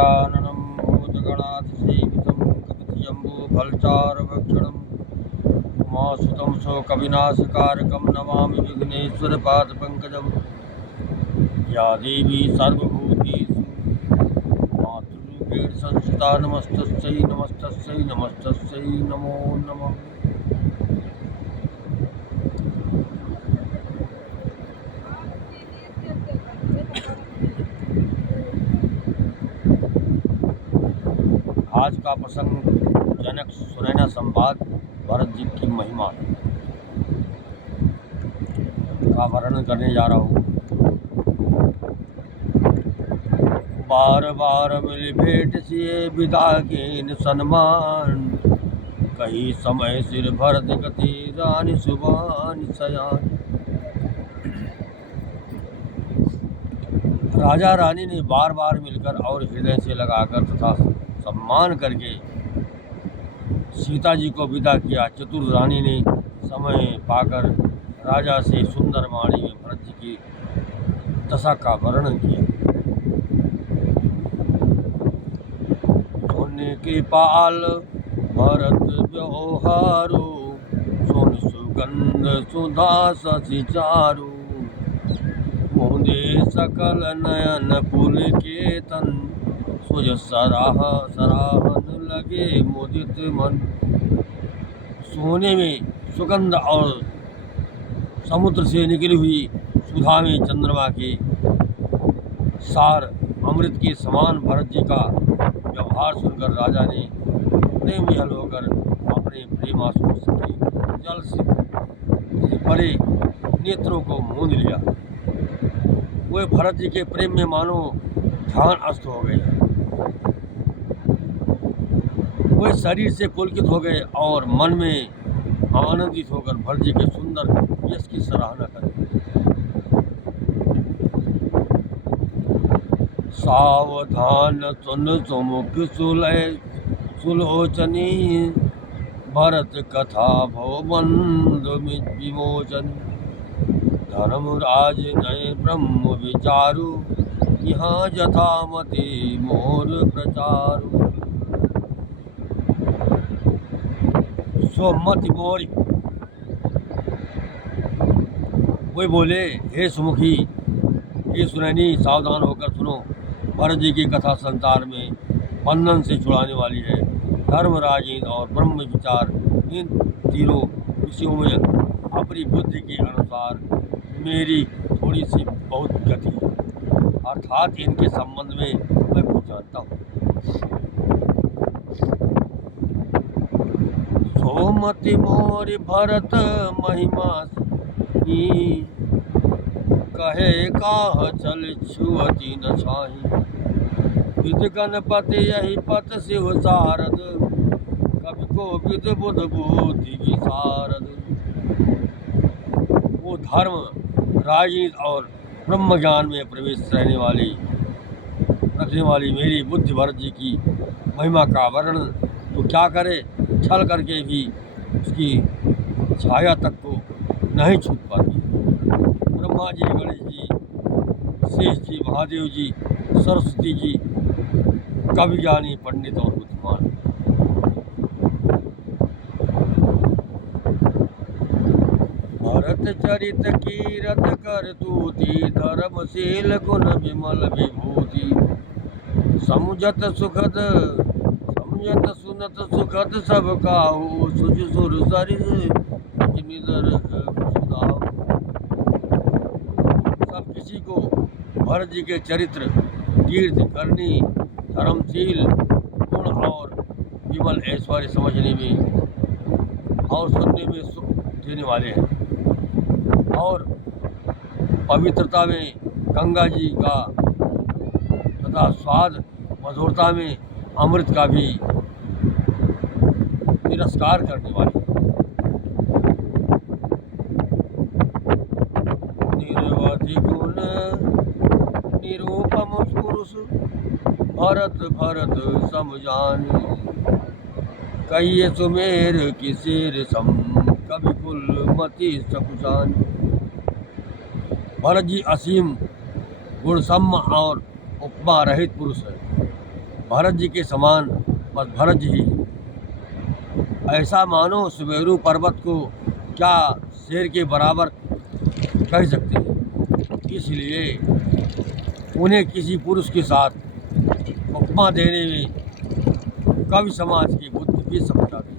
गजाननं भूतगणातिसेवितं कपितजम्बूफलचारुभक्षणं उमासुतं शोकविनाशकारकं नमामि विघ्नेश्वरपादपङ्कजं। या देवी सर्वभूतेषु मातृरूपेण संस्थिता नमस्तस्यै नमस्तस्यै नमस्तस्यै नमो नमः। आज का प्रसंग जनक सुनैना संवाद भरत जी की महिमा का वर्णन करने जा रहा हूँ। बार बार मिल भेंट सिए विदा कीन सन्मान, कही समय सिर भरत गति रानी सुबानी सयान। राजा रानी ने बार बार मिलकर और हृदय से लगाकर तथा सम्मान करके सीता जी को विदा किया। चतुर रानी ने समय पाकर राजा से सुंदर वाणी में भरत जी की दशा का वर्णन किया। सोने के पाल भरत व्यवहारो, सोन सुगंध सुधा शशि चारु, मोदे सकल नयन पुलकेतन, सुज सराहन लगे मुदित मन। सोने में सुगंध और समुद्र से निकली हुई सुधा में चंद्रमा के सार अमृत के समान भरत जी का व्यवहार सुनकर राजा ने प्रेम विहल होकर अपने प्रेमासु के जल से भरे नेत्रों को मूंद लिया। वे भरत जी के प्रेम में मानो ध्यान अस्त हो गए। वे शरीर से पुलकित हो गए और मन में आनंदित होकर भरत जी के सुंदर यश की सराहना करें। सावधान सुन सुमुख सुलोचनी, भरत कथा भवबंध विमोचन। धर्मराज नये ब्रह्म विचारु, यहाँ जथामति मोर प्रचारु। सोमति मोरी वे बोले, हे सुमुखी, हे सुनैनी, सावधान होकर सुनो। भरत जी की कथा संसार में बंधन से छुड़ाने वाली है। धर्मराज और ब्रह्म विचार इन तीनों विषयों में अपनी बुद्धि के अनुसार मेरी थोड़ी सी बहुत गति है, अर्थात इनके संबंध में मैं कुछ जानता हूँ। सोमति मोरि भरत महिमा कहे काह चल छुअति न छाही, विद गणपति यही पत शिव सारद, कवि को विद बुध बुद्धि विशारद। वो धर्म राजनीति और ब्रह्म ज्ञान में प्रवेश रखने वाली मेरी बुद्धि भरत जी की महिमा का वर्णन तो क्या करे, छल करके भी उसकी छाया तक को नहीं छूट पाती। ब्रह्मा जी, गणेश जी, शेष जी, महादेव जी, सरस्वती जी, कवि ज्ञानी पंडित और बुद्धिमान। भरत चरित कीरत कर तूती, धर्मशील गुण विमल विभूति। समुझत सुनत सुखद सब काहू, सुज सुर सरिस निदर सुधाऊ। सब किसी को भरत जी के चरित्र, कीर्ति करनी, धर्मशील गुण और विमल ऐश्वर्य समझने में और सुनने में सुख देने वाले हैं, और पवित्रता में गंगा जी का तथा स्वाद मधुरता में अमृत का भी तिरस्कार करने वाले। निरवधि गुण निरूपम पुरुष, भरत भरत समझानी। कहिए सुमेर की शेर सम, कवि कुल मति सकुचान। भरत जी असीम गुणसम्म और उपमा रहित पुरुष है। भरत जी के समान बस भरत जी ही। ऐसा मानो सुमेरु पर्वत को क्या शेर के बराबर कह सकते हैं। इसलिए उन्हें किसी पुरुष के साथ उपमा देने में कवि समाज की बुद्धि भी समझा गई।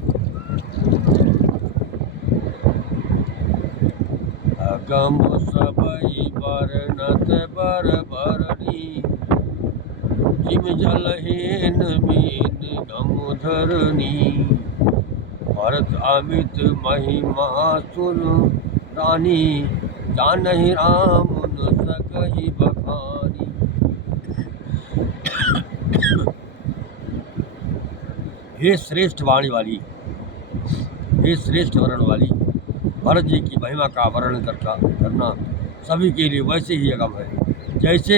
अगम सबई बरनत बर बरनी, जिम जलहीन मीन गम धरनी। भरत अमित महिमा सुन रानी, जानहि राम न सकहि बखानी। हे श्रेष्ठ वाणी वाली, हे श्रेष्ठ वर्ण वाली, भरत जी की महिमा का वर्णन करना सभी के लिए वैसे ही अगम है जैसे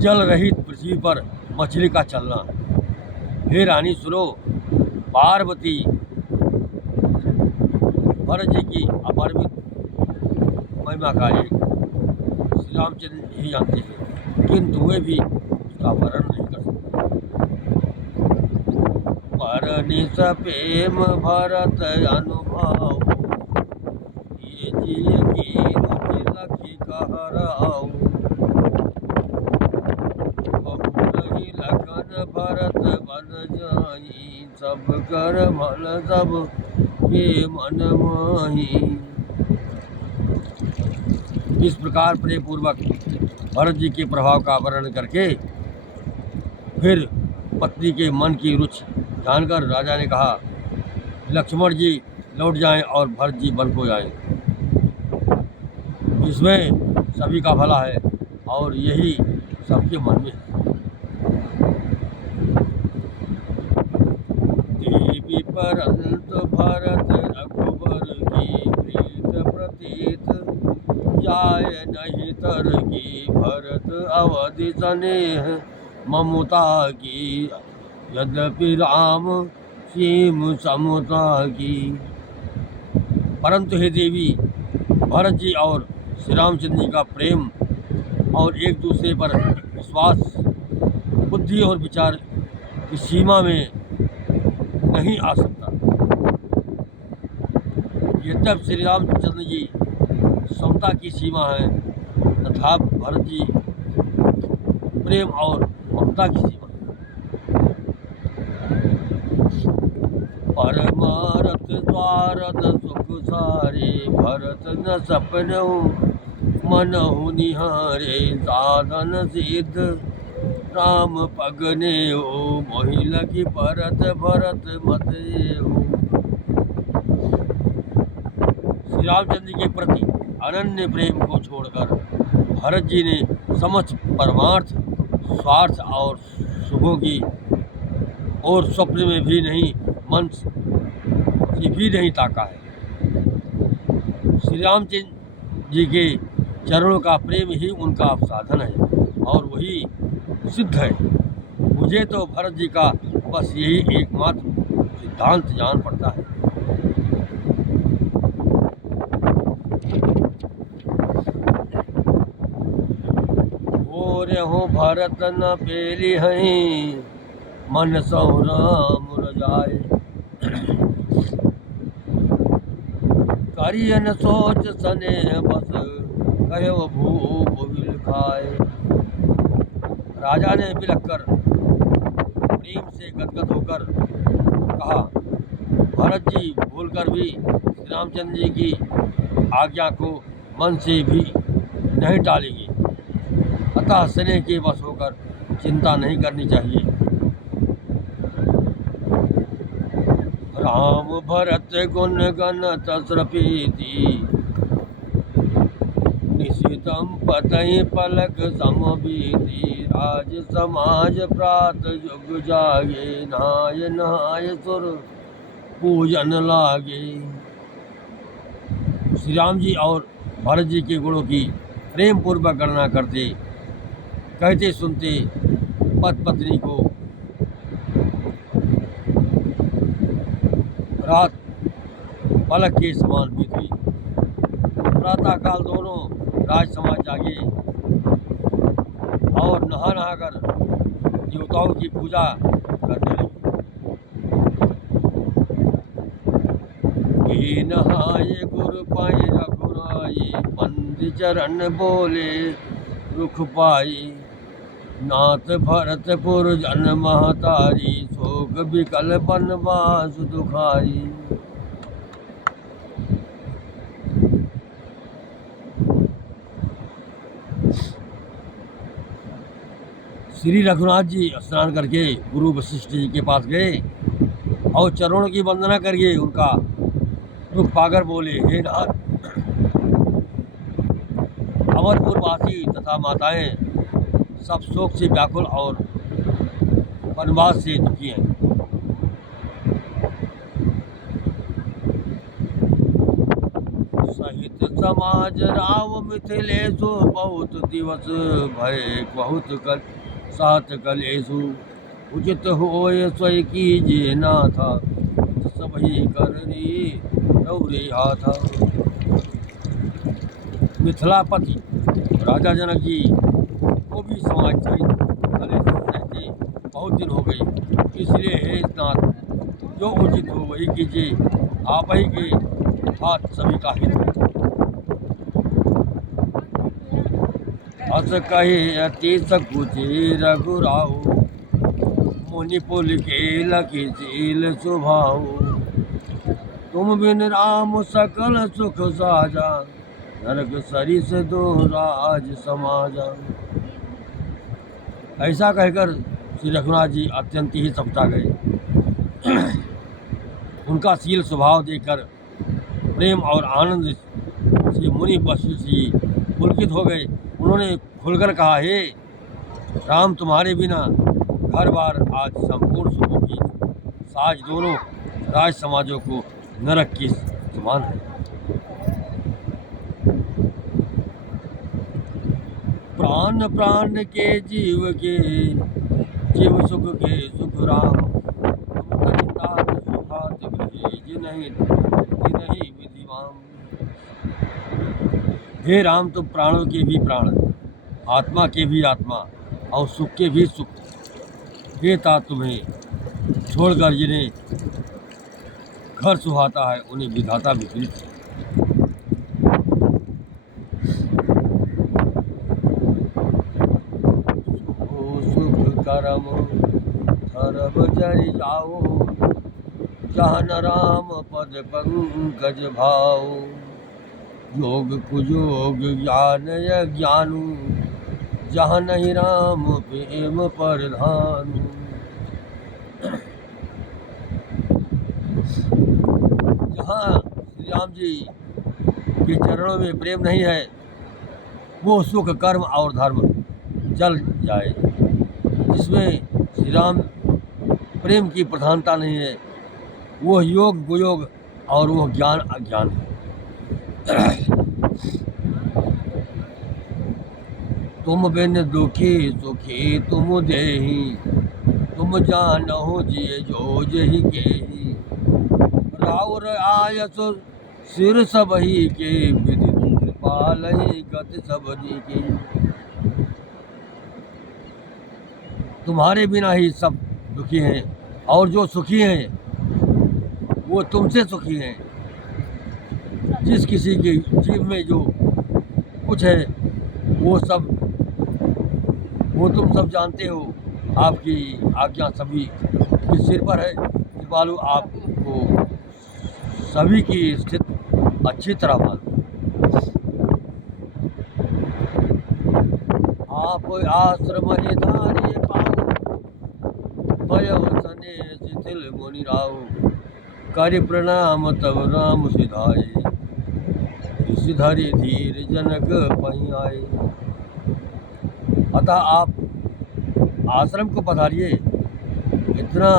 जल रहित पृथ्वी पर मछली का चलना। हे रानी सुनो, पार्वती भरत जी की अपरिमित महिमा का एक श्री रामचंद्र ही जानते हैं, किंतु वे भी उसका वर्णन नहीं कर सकते। परनिस प्रेम भरत अनुभव, ये जिय की रुचि लखी कहराऊ। बहुरही लखन भरत बन जाई, सब कर भल सब के मन माही। इस प्रकार प्रेम पूर्वक भरत जी के प्रभाव का वर्णन करके फिर पत्नी के मन की रुचि जानकर राजा ने कहा, लक्ष्मण जी लौट जाएं और भरत जी वन को जाएं। इसमें सभी का भला है और यही सबके मन में है। देवी परंत भरत रघुबर की प्रीत प्रतीत, जाय नहीं तर की भरत अवधि स्नेह ममता की। यद्यपि राम सीम समता की। परंतु हे देवी, भरत जी और श्री रामचंद्र जी का प्रेम और एक दूसरे पर विश्वास बुद्धि और विचार की सीमा में नहीं आ सकता। यद्यपि श्री रामचंद्र जी समता की सीमा है तथा भरत जी प्रेम और ममता की सीमा है। परमारथ स्वारथ सुख सारे, भरत न सपनहु मनहु निहारे। साधन सिद्ध राम पगने हो, मोहि लखि परत भरत मत हो। श्री रामचंद्र के प्रति अनन्य प्रेम को छोड़कर भरत जी ने समस्त परमार्थ, स्वार्थ और सुखों की और स्वप्न में भी नहीं, मन से भी नहीं ताका है। श्री रामचंद्र जी के चरणों का प्रेम ही उनका साधन है और वही सिद्ध है। मुझे तो भरत जी का बस यही एकमात्र सिद्धांत जान पड़ता है। हो भरत न पेली हई, मन सौ राम रजाए। करियन सोच सने बस, कहो भूप बिल खाए। राजा ने बिलख कर प्रेम से गदगद होकर कहा, भरत जी भूलकर भी श्री रामचंद्र जी की आज्ञा को मन से भी नहीं टालेंगे, अतः स्नेह के वश होकर चिंता नहीं करनी चाहिए। राम भरत गुण गण तस्रपीति, निशितम पतहि पलक समबीति। राज समाज प्रात युग जागे, नहाय नहाय सुर पूजन लागे। श्री राम जी और भरत जी के गुणों की प्रेम पूर्वक गणना करते, कहते सुनते पति पत्नी को रात पलक के समान बीत गई। प्रातःकाल दोनों राज समाज जागे और नहा नहा कर देवताओं की पूजा करने लगे। नहाए गुरु पाए रघुराई, बंद चरण बोले रुख पाई। नाथ भरतपुर जन महतारी, शोक बिकल बनवास दुखाई। श्री रघुनाथ जी स्नान करके गुरु वशिष्ठ जी के पास गए और चरणों की वंदना करके उनका दुख पाकर बोले, हे नाथ, अमरपुर वासी तथा माताएं सब शोक से व्याकुल और वनवास से दुखी हैं। सहित समाज राव मिथिलेशु, बहुत दिवस भय बहुत कल सात कलेशु। उचित होय स्वय कीजिए नाथा, सबही करनी रौरे हाथा। मिथिलापति राजा जनक जी को भी समाज सहित कलेश सहते बहुत दिन हो गए, इसलिए हे नाथ, जो उचित हो वही कीजिए, आप ही के हाथ सभी का हित। अस कहे अति सकुचे रघुराऊ, मुनि पुल के लखी शील सुभाऊ। तुम बिन राम सकल सुख साजा, नरक सरिस दो राज समाजा। ऐसा कहकर श्री रघुनाथ जी अत्यंत ही सकुचा गए। उनका शील स्वभाव देखकर प्रेम और आनंद से मुनि वशिष्ठ जी पुलकित हो गए। उन्होंने खुलकर कहा, हे राम, तुम्हारे बिना घर बार आज संपूर्ण सुखों की साज दोनों राज समाजों को नरक के समान है। प्राण प्राण के जीव सुख के सुख राम, सुखात गृहे जिनहि विधिवाम। हे राम, तुम प्राणों के भी प्राण, आत्मा के भी आत्मा और सुख के भी सुख। हे ता, तुम्हें छोड़कर जिन्हें घर सुहाता है, उन्हें विधाता विपरीत है। सुख करम थरब जरि जाओ, जहन राम पद पंकज भाओ। योग कुयोग ज्ञान अज्ञानु, जहाँ नहीं राम प्रेम प्रधानु। जहाँ श्री राम जी के चरणों में प्रेम नहीं है, वो सुख कर्म और धर्म जल जाए। जिसमें श्री राम प्रेम की प्रधानता नहीं है, वो योग कुयोग और वो ज्ञान अज्ञान है। तुम बिन दुखी सुखी तुम देहि, तुम जानहु जिय जो जहि केहि। राउर आयस सिर सबही के, विधि कृपालहि गति सबनी की। तुम्हारे बिना ही सब दुखी हैं, और जो सुखी हैं वो तुमसे सुखी हैं। जिस किसी के जीव में जो कुछ है वो तुम सब जानते हो। आपकी आज्ञा सभी के सिर पर है। कृपालु आपको सभी की स्थिति अच्छी तरह मालूम। आप आश्रम धारिय पाओ, भयवसने शिथिल मुनि राव। कर प्रणाम तब राम सिधाए, धरि धीर जनक पही आए। अतः आप आश्रम को पधारिए। इतना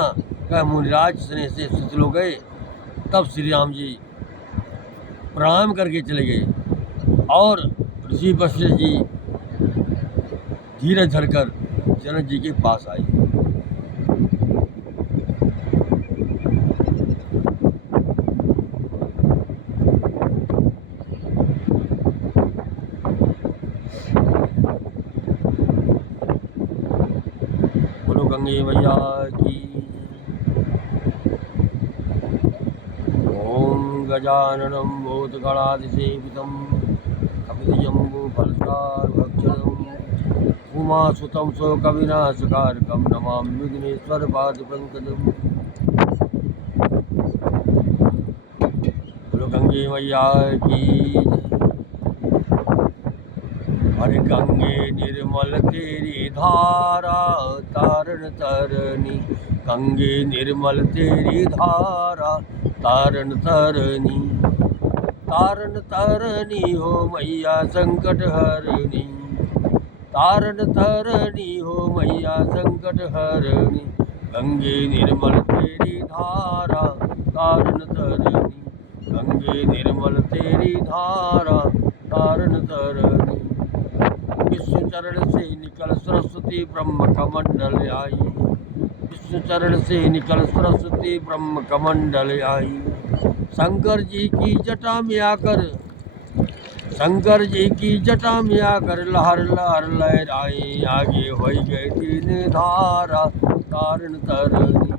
कह मुनिराज स्नेह से शिथिल हो गए। तब श्री राम जी प्रणाम करके चले गए और ऋषि वशिष्ठ जी धीरज धरकर जनक जी के पास आए। गंगे मैया की। ओम गजाननं भूतगणाधिसेवितं कपितजम्बूफलसारभक्षणं उमासुतं शोकविनाशकारकं नमामि विघ्नेश्वरपादपङ्कजम्। बोलो गंगे मैया की। हरे गंगे निर्मल तेरी धारा तारण तरनी, गंगे निर्मल तेरी धारा तारण तरनी, तारण तरनी हो मैया संकट हरनी, तारण तरनी हो मैया संकट हरनी, गंगे निर्मल तेरी धारा तारण तरनी, गंगे निर्मल तेरी धारा तारण तरनी। विष्णु चरण से निकल सरस्वती ब्रह्म कमंडल आई, विष्णु चरण से निकल सरस्वती ब्रह्म कमंडल आई। शंकर जी की जटा में आकर, शंकर जी की जटा में आकर लहर लहर लहराई। आगे होई गए तीन धारा तारण तरनी,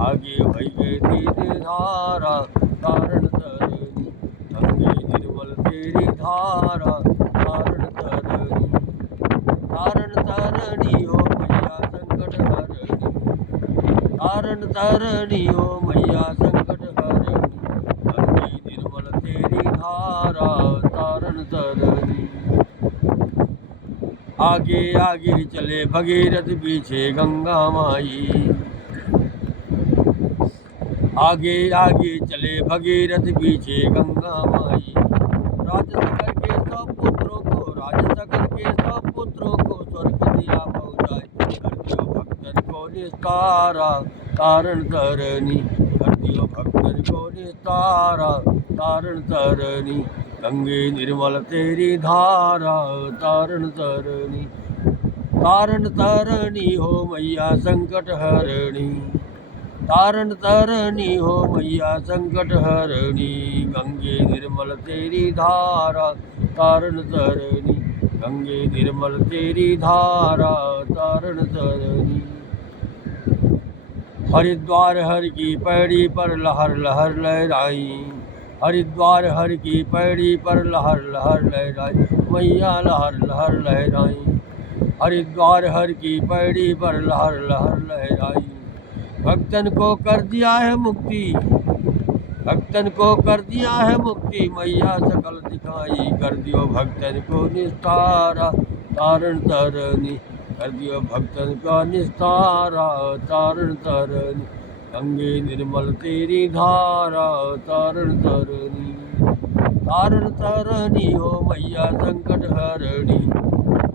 आगे होई गए तीन धारा तारण तरनी, गंगे निर्मल तेरी धारा तारण तरनी, तारण तरनी हो मैया संकट हरनी, तारण तरनी हो मैया संकट हरनी, गंगे निर्मल तेरी धारा तारण तरनी। आगे आगे चले भगीरथ पीछे गंगा माई, आगे आगे चले भगीरथ पीछे गंगा माई। राजसकर के सब पुत्रों को, राजसकर के सब पुत्रों को स्वर्ग दिया पहुँचाए। कर दियो भक्तन को निस्तारा तारण तरनी, कर दियो भक्तन को निस्तारा तारण तरनी, गंगे निर्मल तेरी धारा तारण तरनी, तारण तरनी हो मैया संकट हरणी, तारण तरनी हो मैया संकट हरणी, गंगे निर्मल तेरी धारा तारण तरनी, गंगे निर्मल तेरी धारा तारण तरनी। हरिद्वार हर की पैड़ी पर लहर लहर लहराई, हरिद्वार हर की पैड़ी पर लहर लहर लहराई, मैया लहर लहर लहराई। हरिद्वार हर की पैड़ी पर लहर लहर लहराई। भक्तन को कर दिया है मुक्ति, भक्तन को कर दिया है मुक्ति, मैया सकल दिखाई। कर दियो भक्तन को निस्तारा तारण तरनी, कर दियो भक्तन का निस्तारा तारण तरनी, गंगे निर्मल तेरी धारा तारण तरनी, तारण तरनी हो मैया संकट हरणी,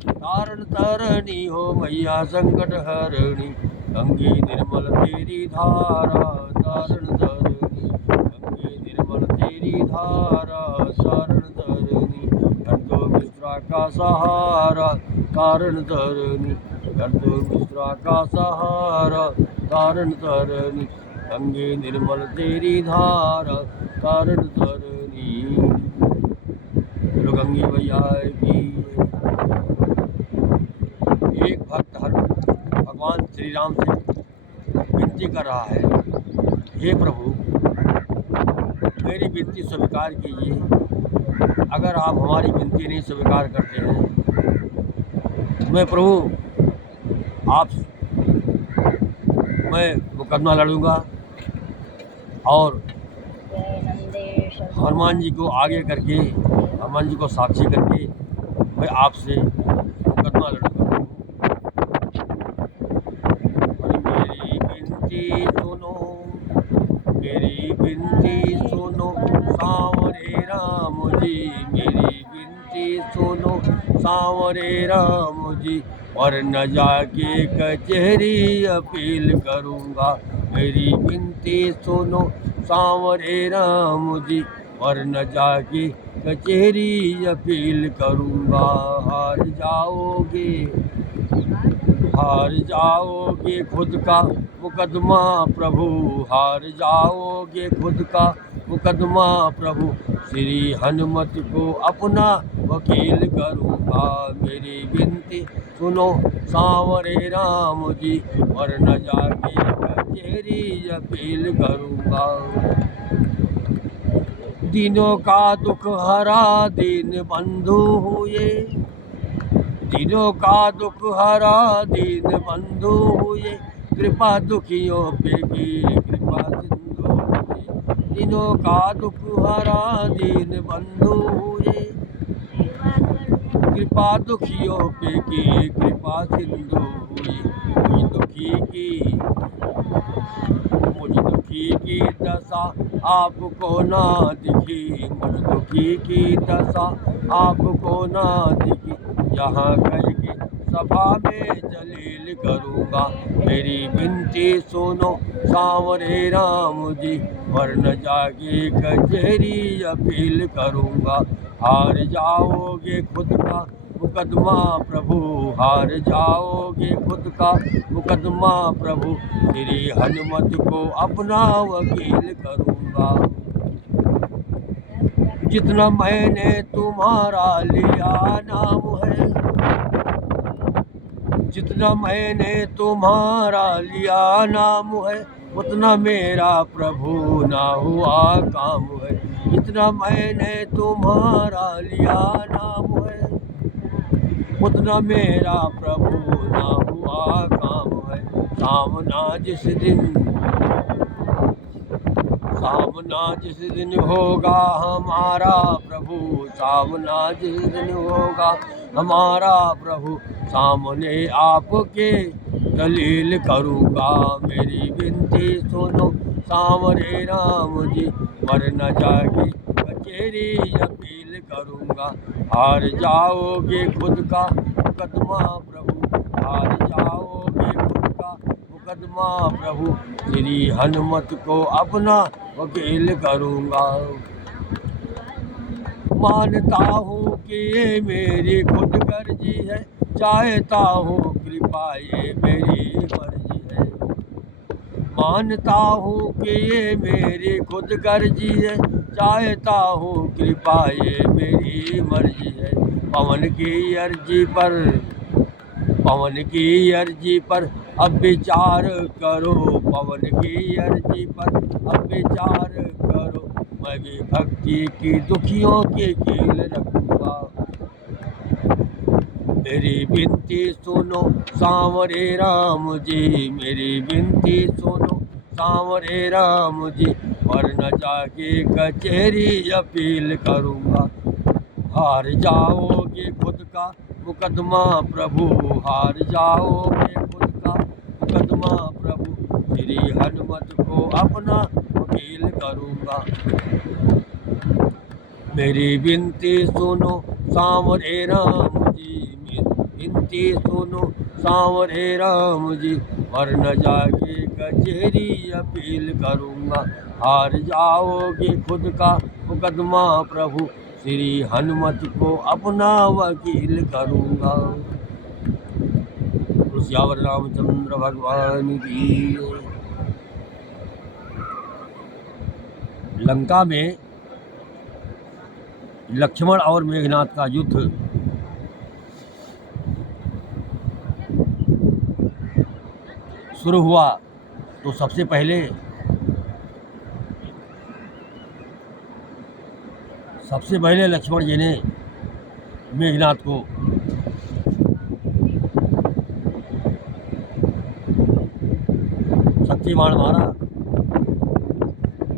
तारण तरनी हो मैया संकट हरणी, गंगे निर्मल तेरी धारा तारण तरनी, गंगे निर्मल तेरी धारा तारण तरनी, कर दो मिश्रा का सहारा तारण तरनी, कर दो मिश्रा का सहारा तारण तरनी, गंगे निर्मल तेरी धारा तारण तरनी। बोलो गंगे मैया की। एक भक्त हर भगवान श्री राम से विनती कर रहा है, हे प्रभु मेरी विनती स्वीकार कीजिए। अगर आप हमारी विनती नहीं स्वीकार करते हैं मैं प्रभु मैं मुकदमा लड़ूंगा और हनुमान जी को आगे करके, हनुमान जी को साक्षी करके मैं आपसे मुकदमा लड़ूंगा। मेरी विनती सुनो, मेरी विनती सुनो सांवरे राम जी, मेरी विनती सुनो सांवरे राम जी, और न जाके कचहरी अपील करूँगा। मेरी विनती सुनो सांवरे राम जी, और न जाके कचहरी अपील करूँगा। हार जाओगे खुद का मुकदमा प्रभु, हार जाओगे खुद का मुकदमा प्रभु, श्री हनुमत को अपना वकील करूँगा। मेरी विनती सुनो सांवरे राम जी, वरन जाके कचहरी अपील करूँगा। दिनों का दुख हरा दीन बंधु हुए, दिनों का दुख हरा दीन बंधु हुए, कृपा दुखियों पे की कृपा सिंधु हुए। दिनों का दुख हरा दीन बंधु हुए, कृपा दुखियों पे की कृपा सिंधु हुई। मुझ दुखी की दशा आपको ना दिखी, मुझ दुखी की दशा आपको ना दिखी। जहाँ कह के सभा में जलील करूँगा। मेरी विनती सुनो सांवरे राम जी, वरन जाके कचहरी अपील करूँगा। हार जाओगे खुद का मुकदमा प्रभु, हार जाओगे खुद का मुकदमा प्रभु, श्री हनुमत को अपना वकील करूँगा। जितना मैंने तुम्हारा लिया नाम है, जितना मैंने तुम्हारा लिया नाम है, उतना मेरा प्रभु ना हुआ काम है। जितना मैंने तुम्हारा लिया नाम है, उतना मेरा प्रभु ना हुआ काम है। सामना जिस दिन होगा हमारा प्रभु, सामना जिस दिन होगा हमारा प्रभु, सामने आपके दलील करूँगा। मेरी विनती सुनो सांवरे राम जी, वरन जाके कचहरी अपील करूँगा। हार जाओगे खुद का मुकदमा प्रभु, हार जाओगे खुद का मुकदमा प्रभु, श्री हनुमत को अपना वकील करूँगा। मानता हूँ कि ये मेरी खुद गर्जी है, चाहता हूँ कृपा ये मेरी मर्जी है। मानता हूँ कि ये मेरी खुद गर्जी है, चाहता हूँ कृपा ये मेरी मर्जी है। पवन की अर्जी पर अब विचार करो, पवन की अर्जी पर अब विचार करो। मैं भी भक्ति की दुखियों के कील रखूँगा। मेरी विनती सुनो सांवरे राम जी, मेरी विनती सुनो सांवरे राम जी, वरन जाके कचहरी अपील करूँगा। हार जाओगे खुद का मुकदमा प्रभु, हार जाओगे खुद का मुकदमा प्रभु, श्री हनुमत को अपना वकील करूँगा। मेरी विनती सुनो सांवरे राम जी, विनती सुनो सांवरे राम जी, वरन जाके कचहरी अपील करूँगा। हार जाओगे खुद का मुकदमा प्रभु, श्री हनुमत को अपना वकील करूँगा। सियावर रामचंद्र भगवान की। लंका में लक्ष्मण और मेघनाथ का युद्ध शुरू हुआ तो सबसे पहले लक्ष्मण जी ने मेघनाथ को शक्तिमान मारा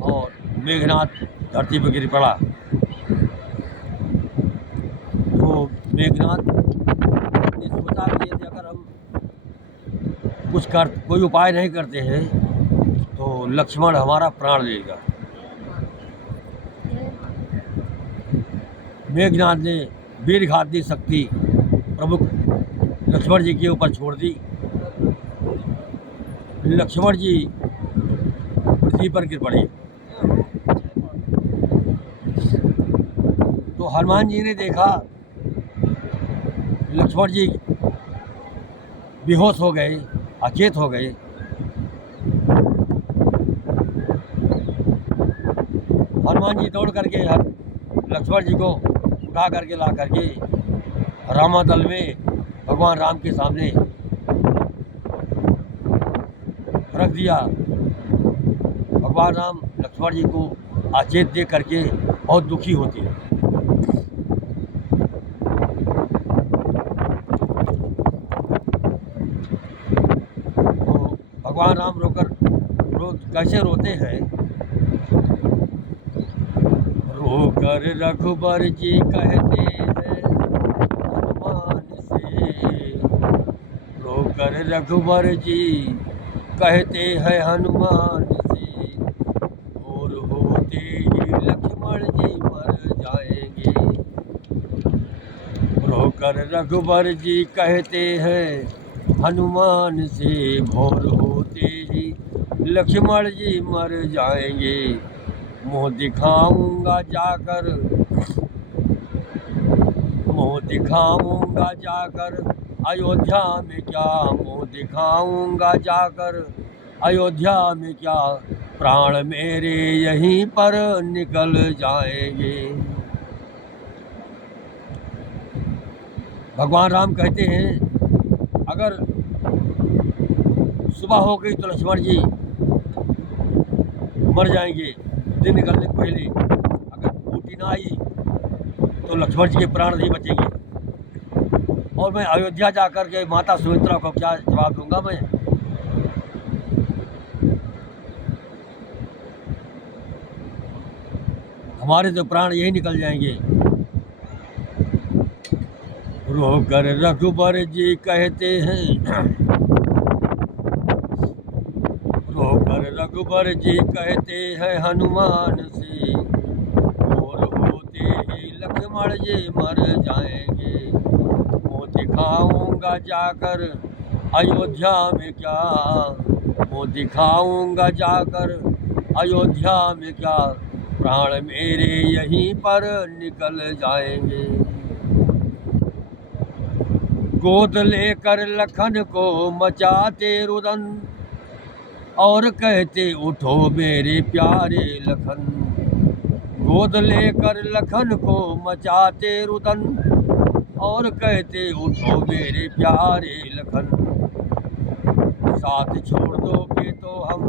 और मेघनाथ धरती पर गिर पड़ा। तो मेघनाथ ने सोचा कि यदि अगर हम कोई उपाय नहीं करते हैं तो लक्ष्मण हमारा प्राण लेगा। मेघनाथ ने वीरघाती शक्ति प्रमुख लक्ष्मण जी के ऊपर छोड़ दी। लक्ष्मण जी पृथ्वी पर गिर पड़े। तो हनुमान जी ने देखा लक्ष्मण जी बेहोश हो गए, अचेत हो गए। हनुमान जी दौड़ करके लक्ष्मण जी को उठा करके ला करके रामादल में भगवान राम के सामने रख दिया। भगवान राम लक्ष्मण जी को आचेत दे करके बहुत दुखी होते हैं। तो भगवान राम कैसे रोते हैं? रोकर रघुबर जी कहते हैं हनुमान से, रोकर रघुबर जी कहते हैं हनुमान से, और होते ही लक्ष्मण जी मर जाएंगे। रोकर रघुबर जी कहते हैं हनुमान से, भोर होते ही लक्ष्मण जी मर जाएंगे। मुँह दिखाऊंगा जाकर, मुँह दिखाऊंगा जाकर अयोध्या में क्या, मुँह दिखाऊंगा जाकर अयोध्या में क्या, प्राण मेरे यहीं पर निकल जाएंगे। भगवान राम कहते हैं अगर सुबह हो गई तो लक्ष्मण जी मर जाएंगे। दिन निकलने से पहले अगर बूटी ना आई तो लक्ष्मण जी के प्राण नहीं बचेंगे। और मैं अयोध्या जाकर के माता सुमित्रा को क्या जवाब दूंगा? मैं हमारे तो प्राण यही निकल जाएंगे। रोकर रघुबर जी कहते हैं, रोकर रघुबर जी कहते हैं हनुमान से, और होते ही लक्ष्मण जी मर जाएंगे। वो दिखाऊंगा जाकर अयोध्या में क्या, वो दिखाऊंगा जाकर अयोध्या में क्या, प्राण मेरे यहीं पर निकल जाएंगे। गोद लेकर लखन को मचाते रुदन, और कहते उठो मेरे प्यारे लखन। गोद लेकर लखन को मचाते रुदन, और कहते उठो मेरे प्यारे लखन। साथ छोड़ दोगे तो हम,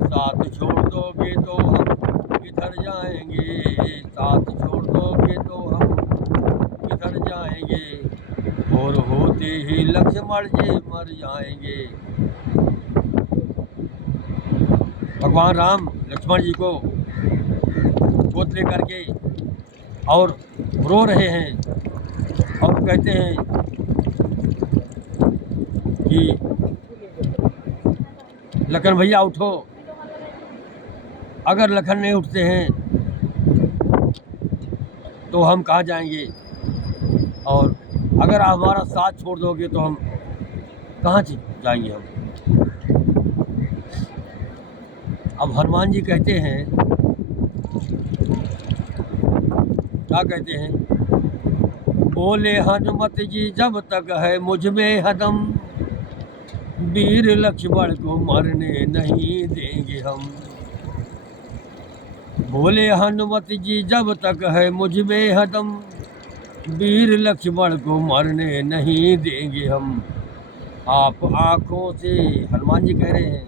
साथ छोड़ दोगे तो हम किधर जाएंगे, साथ छोड़ दोगे तो हम किधर जाएंगे। और होते ही लक्ष्मण जी मर जाएंगे। भगवान राम लक्ष्मण जी को गोद ले करके और रो रहे हैं और कहते हैं कि लखन भैया उठो। अगर लखन नहीं उठते हैं तो हम कहाँ जाएंगे, और अगर आप हमारा साथ छोड़ दोगे तो हम कहाँ जाएंगे हम। अब हनुमान जी कहते हैं, क्या कहते हैं? बोले हनुमत जी जब तक है मुझ में हदम, वीर लक्ष्मण को मरने नहीं देंगे हम। बोले हनुमत जी जब तक है मुझ में हदम, वीर लक्ष्मण को मरने नहीं देंगे हम। आप आँखों से, हनुमान जी कह रहे हैं,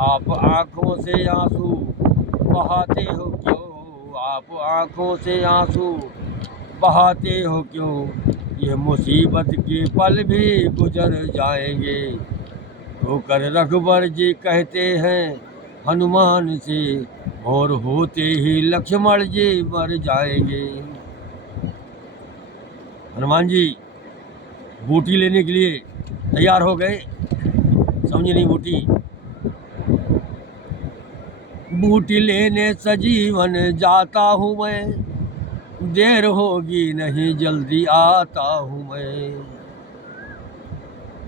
आप आँखों से आंसू बहाते हो क्यों, आप आँखों से आंसू बहाते हो क्यों, ये मुसीबत के पल भी गुजर जाएंगे। होकर रघुबर जी कहते हैं हनुमान से, और होते ही लक्ष्मण जी मर जाएंगे। हनुमान जी बूटी लेने के लिए तैयार हो गए। समझे नहीं बूटी? बूटी लेने सजीवन जाता हूँ मैं, देर होगी नहीं जल्दी आता हूँ मैं।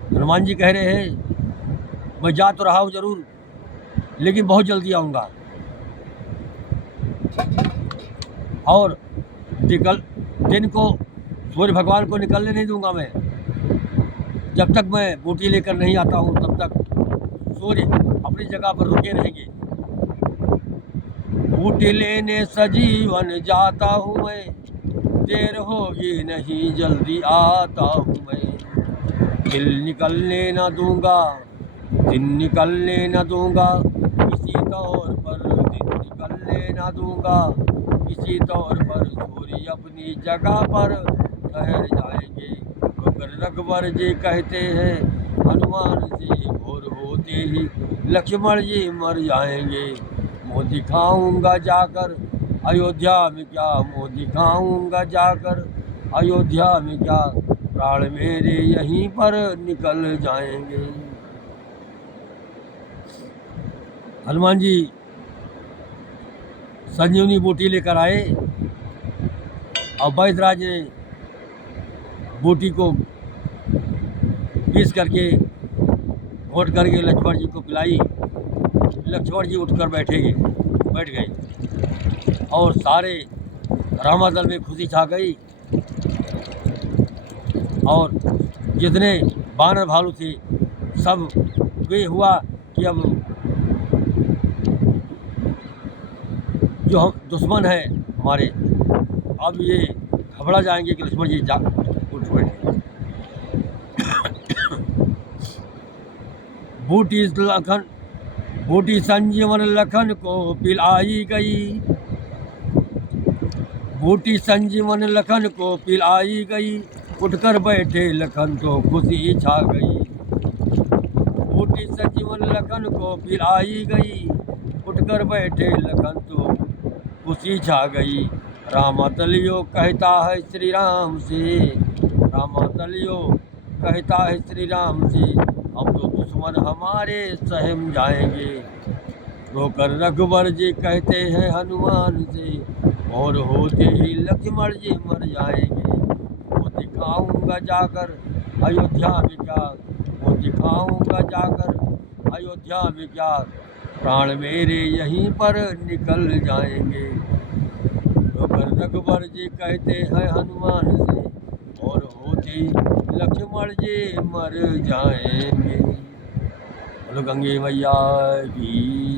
हनुमान जी कह रहे हैं मैं जा तो रहा हूँ जरूर, लेकिन बहुत जल्दी आऊँगा। और दिन को सूर्य भगवान को निकलने नहीं दूंगा मैं। जब तक मैं बूटी लेकर नहीं आता हूँ तब तक सूर्य अपनी जगह पर रुके रहेंगे। बूटी लेने सजीवन जाता हूँ मैं, देर होगी नहीं जल्दी आता हूँ मैं। दिल निकलने न दूंगा, दिन निकलने न दूंगा, किसी तौर पर दिन निकलने न दूंगा, किसी तौर पर। सूर्य अपनी जगह पर ठहर जाएंगे, मगर रघुवर जी कहते हैं हनुमान से भोर होते ही लक्ष्मण जी मर जाएंगे। मुँह दिखाऊंगा जाकर अयोध्या में क्या, मुँह दिखाऊंगा जाकर अयोध्या में क्या, प्राण मेरे यहीं पर निकल जाएंगे। हनुमान जी संजीवनी बूटी लेकर आए और वैद्यराज ने बूटी को पीस करके घोट करके लक्ष्मण जी को पिलाई। लक्ष्मण जी उठकर बैठ गए और सारे रामादल में खुशी छा गई। और जितने बानर भालू थे सब ये हुआ कि अब जो हम दुश्मन है हमारे, अब ये घबरा जाएंगे कि लक्ष्मण जी उठ बैठे। बूटी संजीवन लखन को पिलाई गई, बूटी संजीवन लखन को पिलाई गई, उठकर बैठे लखन तो खुशी छा गई। बूटी संजीवन लखन को पिलाई गई, उठकर बैठे लखन तो खुशी छा गई। रामातलियो कहता है श्री राम से, रामातलियो कहता है श्री राम से, अब तो दुश्मन हमारे सहम जाएंगे। रोकर रघुवर जी कहते हैं हनुमान से, और होते ही लक्ष्मण जी मर जाएंगे। वो दिखाऊंगा जाकर अयोध्या में क्या, वो दिखाऊंगा जाकर अयोध्या में क्या, प्राण मेरे यहीं पर निकल जाएंगे। रोकर रघुवर जी कहते हैं हनुमान से, और होते लक्ष्मण जी मर जाएंगे। बोलो गंगे मैया की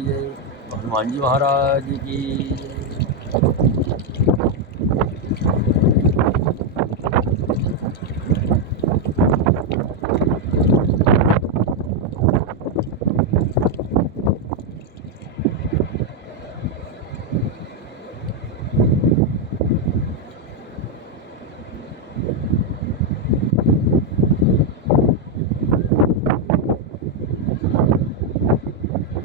जय, हनुमान जी महाराज की जय।